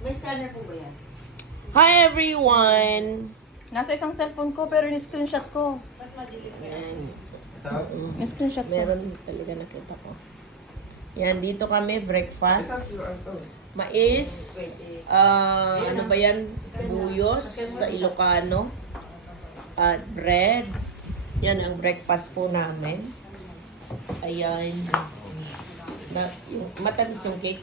May scanner po ba yan? Hi everyone! Nasa isang cellphone ko pero in-screenshot ko. Ba't madilim yan? Ayan. In-screenshot ko. Meron talaga nakita ko. Yan, dito kami, breakfast. Mais, ano ba yan? Buyos sa Ilocano. At bread. Yan ang breakfast po namin. Ayan. Yung, matamis yung cake.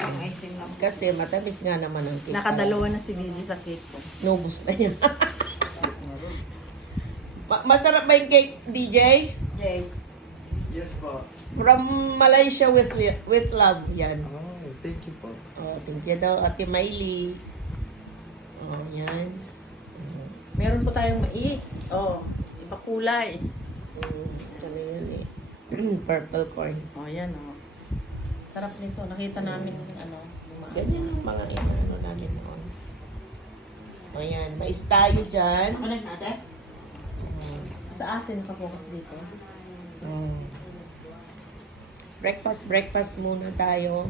Yung icing lang. Kasi matamis nga naman ang cake. Nakadalawa na si BG sa cake ko. Nubos na yun. Masarap ba yung cake, DJ? Jay. Yes po. From Malaysia with love. Yan. Oh, thank you po. Oh, thank you daw, Ate Miley. Oh, yan. Meron po tayong mais. Oh, iba kulay. Ano yun eh. Purple corn. Oh, yan oh. Sarap nito. Nakita namin ano. Lumaan. Ganyan ang mga ano namin noon. O yan, mais tayo dyan. Connect natin? Sa atin nakapokus dito. Breakfast muna tayo.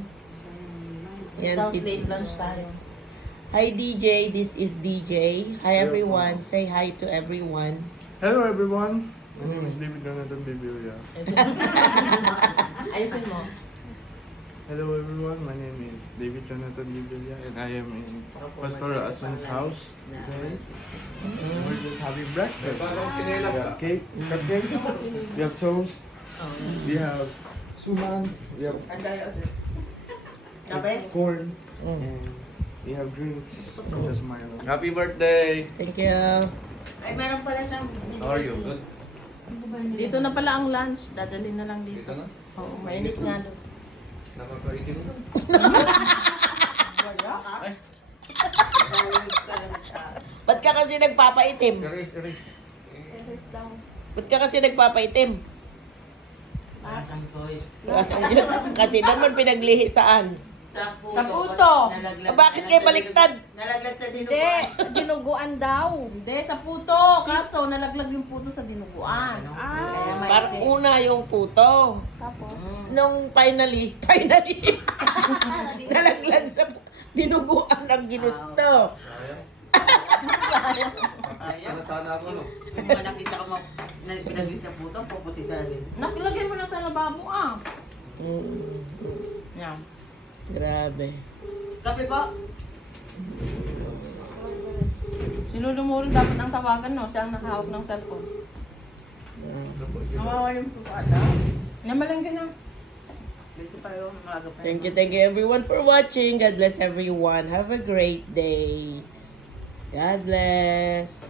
Yan Tapos si late lunch tayo. Hi DJ, this is DJ. Hi everyone, say hi to everyone. Hello everyone. My name is David Jonathan Bibilia. Ayusin mo. Hello everyone. My name is David Jonathan Bibilia and I am in Pastor Asan's house today. We're just having breakfast. We have cake, cupcakes, we have toast, we have suman, we have corn, and we have drinks. Just Milo. Happy birthday! Thank you. Ay, meron pala siyang... How are you? Good? Dito na pala ang lunch. Dadalhin na lang dito. Dito na? Oo, mainit nga doon. Nakakaitim mo? Ay, Ba't ka kasi nagpapaitim? erase. Ba't ka kasi nagpapaitim? Kasi naman pinaglihi saan? Sa puto. Bakit kayo baliktad? Nalaglag sa Hindi, dinuguan. dinuguan daw. Hindi, sa puto. Kaso, nalaglag yung puto sa dinuguan. Kaya may- Parang una yung puto. Tapos? Nung finally, nalaglag sa dinuguan ng ginusto. Sana sana ako, no? Kung mga nakita ko pinagli sa puto, puputi talaga. Nakilagyan mo na sa lababo ah. Yan. Grabe. Kape po? Si Lolo Molo dapat ang tawagan, no? Siya ang nakahawak ng cellphone. Nawawa yung pupada. Namalengke na. Kasi tayo, maaga pa. Thank you everyone for watching. God bless everyone. Have a great day. God bless.